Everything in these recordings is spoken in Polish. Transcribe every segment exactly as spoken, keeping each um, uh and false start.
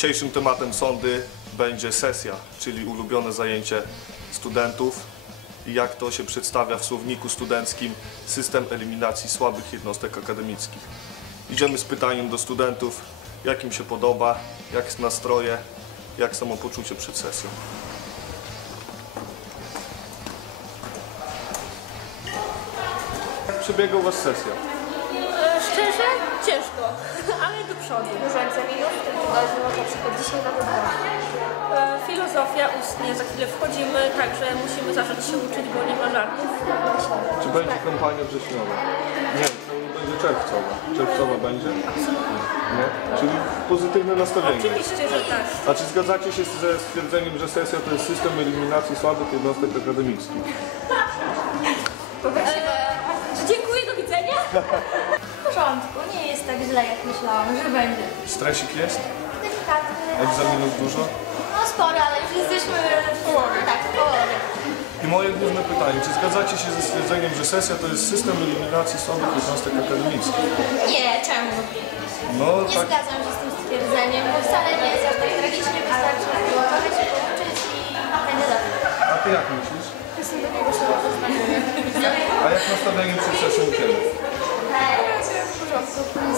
Dzisiejszym tematem sondy będzie sesja, czyli ulubione zajęcie studentów i jak to się przedstawia w słowniku studenckim system eliminacji słabych jednostek akademickich. Idziemy z pytaniem do studentów, jak im się podoba, jak nastroje, jak samopoczucie przed sesją. Jak przebiega u Was sesja? Szczerze? Ciężko, ale do przodu. Dużo egzaminów w tym tygodniu, na przykład dzisiaj na dwa. Filozofia ustnie, za chwilę wchodzimy, także musimy zacząć się uczyć, bo nie ma żartów. Czy będzie kampania wrześniowa? Nie, to będzie czerwcowa. Czerwcowa będzie? Nie? Czyli pozytywne nastawienie. Oczywiście, że tak. A czy zgadzacie się ze stwierdzeniem, że sesja to jest system eliminacji słabych jednostek akademickich? Eee, dziękuję, do widzenia. W porządku, nie jest tak źle jak myślałam, że będzie. Stresik jest? Delikatny. Egzaminów dużo? No sporo, ale już jesteśmy w połowie. Tak, w połowie. I moje główne pytanie, czy zgadzacie się ze stwierdzeniem, że sesja to jest system eliminacji słabych jednostek akademickich? Nie, czemu? No Nie tak. zgadzam się z tym stwierdzeniem, bo wcale nie jest aż tak tragicznie, wystarczy trochę się pouczyć i będzie dobrze. A Ty jak myślisz? Jestem do niego szybko poznania. A jak nastawienie przed sesją u Ciebie? W porządku,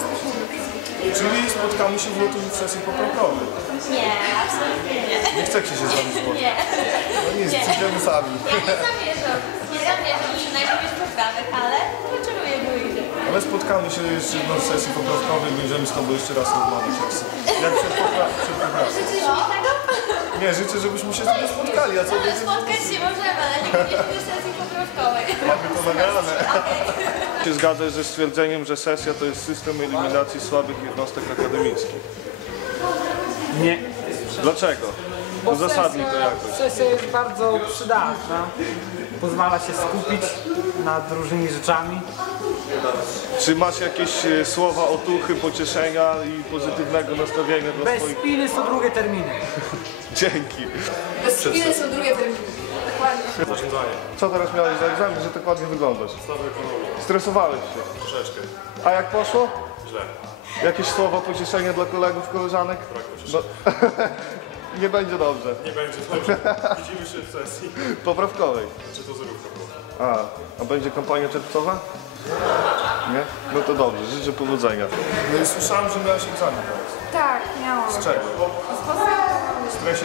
Czyli spotkamy się w lutym w sesji poprawkowej. Nie, absolutnie nie. Nie chcecie się z nami spotkać? Nie. No nic, przyjdziemy sami. Ja nie zamierzam. Nie zamierzam przynajmniej mieć poprawek, ale wyczuję, jak wyjdzie. Ale spotkamy się jeszcze jedną w sesji poprawkowej, będziemy z Tobą jeszcze raz rozmawiać. Jak, jak przed poprawką. Życzysz mi tego? Nie, życzę, żebyśmy się z Tobą spotkali, a co Ale będzie? spotkać się możemy, ale nie będziemy do sesji poprawkowej. Mamy to nagrane. Się zgadzasz ze stwierdzeniem, że sesja to jest system eliminacji słabych jednostek akademickich? Nie. Dlaczego? Bo Uzasadnij to sesja- jakoś. Sesja jest bardzo przydatna. Pozwala się skupić nad różnymi rzeczami. Czy masz jakieś e, słowa otuchy, pocieszenia i pozytywnego nastawienia dla Bez swoich... spiny są drugie terminy. Dzięki. Bez chwili są drugie terminy. Dokładnie. Zarządzanie. Co teraz miałeś za egzamin, że tak ładnie wyglądasz? Podstawy ekonomii. Stresowałeś się? Troszeczkę. A jak poszło? Źle. Jakieś słowa pocieszenia dla kolegów, koleżanek? Brak No, pocieszenia. nie będzie dobrze. Nie będzie dobrze. Widzimy się w sesji. Poprawkowej. Czy to zerówka była? A, a będzie kampania czerwcowa? Nie? No to dobrze, życzę powodzenia. No i słyszałem, że miałeś egzamin teraz. Tak, miałam. Z czego? W stresie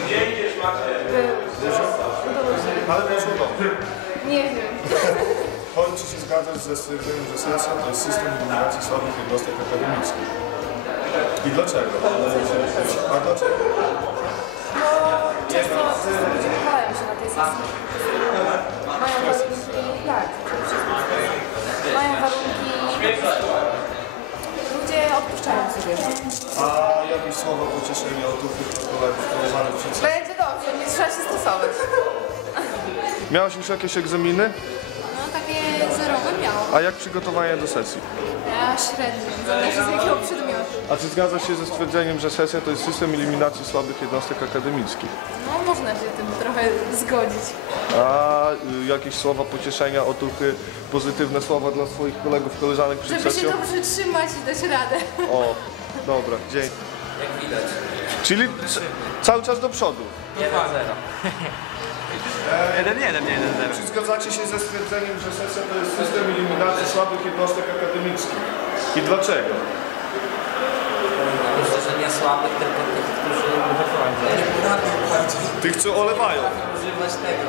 dużo? Ale poszło dobrze. Nie wiem. Chodź, czy się zgadzasz ze stwierdzeniem, że sesja to jest system eliminacji słabych jednostek akademickich? I dlaczego? A dlaczego? No, często ludzie wypalają się na tej sesji. Mają warunki, tak, przede wszystkim. Mają warunki, ludzie odpuszczają sobie. A jakieś słowa pocieszenia od tych kolegów, koleżanek przed sesją? Będzie dobrze, nie trzeba się stresować. Miałeś już jakieś egzaminy? No takie zerowe miałam. A jak przygotowania do sesji? Ja średnio, zależy z jakiego przedmiotu. A czy zgadzasz się ze stwierdzeniem, że sesja to jest system eliminacji słabych jednostek akademickich? No można się tym trochę zgodzić. A y, jakieś słowa pocieszenia, otuchy, pozytywne słowa dla swoich kolegów, koleżanek przed Żeby się sesją? dobrze trzymać i dać radę. O, dobra, dzięki. Jak widać. Czyli c- cały czas do przodu. jeden zero. jeden jeden, nie jeden zero. Czy zgadzacie się ze stwierdzeniem, że sesja to jest system eliminacji słabych jednostek akademickich? I dlaczego? Myślę, że nie słabych, tylko tych, którzy wychodzą. Tych, co olewają. Używać tego.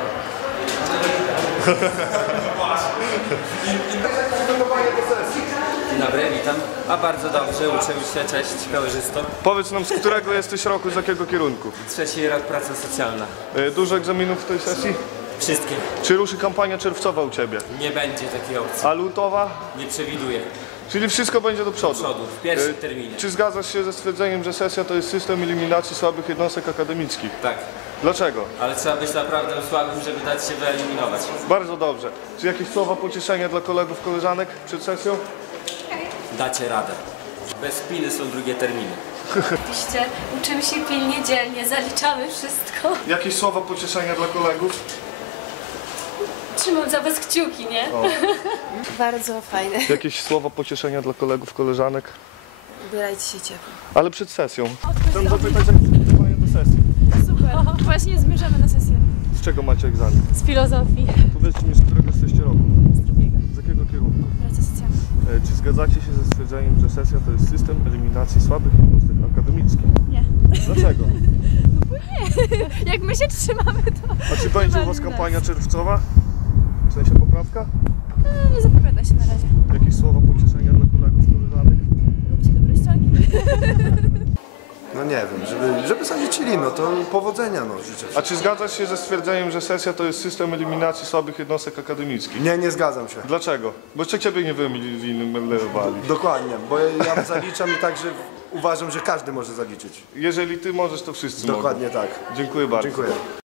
Przygotowanie do sesji. Dzień dobry, witam. A bardzo dobrze, uczę się, cześć, kamerzysto. Powiedz nam, z którego jesteś roku, z jakiego kierunku? Trzeci rok praca socjalna. Y, Dużo egzaminów w tej sesji? Wszystkie. Czy ruszy kampania czerwcowa u Ciebie? Nie będzie takiej opcji. A lutowa? Nie przewiduję. Czyli wszystko będzie do przodu. Do przodu, w pierwszym Y, terminie. Czy zgadzasz się ze stwierdzeniem, że sesja to jest system eliminacji słabych jednostek akademickich? Tak. Dlaczego? Ale trzeba być naprawdę słabym, żeby dać się wyeliminować. Bardzo dobrze. Czy jakieś słowa pocieszenia dla kolegów, koleżanek przed sesją? Dacie radę. Bez spiny są drugie terminy. Oczywiście uczymy się pilnie, dzielnie, zaliczamy wszystko. Jakieś słowa pocieszenia dla kolegów? Trzymam za was kciuki, nie? Bardzo fajne. Jakieś słowa pocieszenia dla kolegów, koleżanek? Ubierajcie się ciepło. Ale przed sesją. Chcę zapytać, jak... sesji? Super. Właśnie zmierzamy na sesję. Z czego macie egzamin? Z filozofii. Powiedzcie mi, z którego jesteście roku? Z drugiego. Z jakiego kierunku? Praca socjalna. E, Czy zgadzacie się ze stwierdzeniem, że sesja to jest system eliminacji słabych jednostek akademickich? Nie. Dlaczego? Jak my się trzymamy, to A czy będzie u was kampania czerwcowa? W sensie poprawka? nie zapowiada się na razie. Jakieś słowa pocieszenia dla kolegów, koleżanek? Róbcie dobre ściągi. No nie wiem, żeby, żeby sadzić lino, to powodzenia no życzę. A czy zgadzasz się ze stwierdzeniem, że sesja to jest system eliminacji słabych jednostek akademickich? Nie, nie zgadzam się. Dlaczego? Bo jeszcze ciebie nie wyeliminowali. Dokładnie, bo ja zaliczam i także uważam, że każdy może zaliczyć. Jeżeli ty możesz, to wszyscy Dokładnie mogą. tak. Dziękuję bardzo. Dziękuję.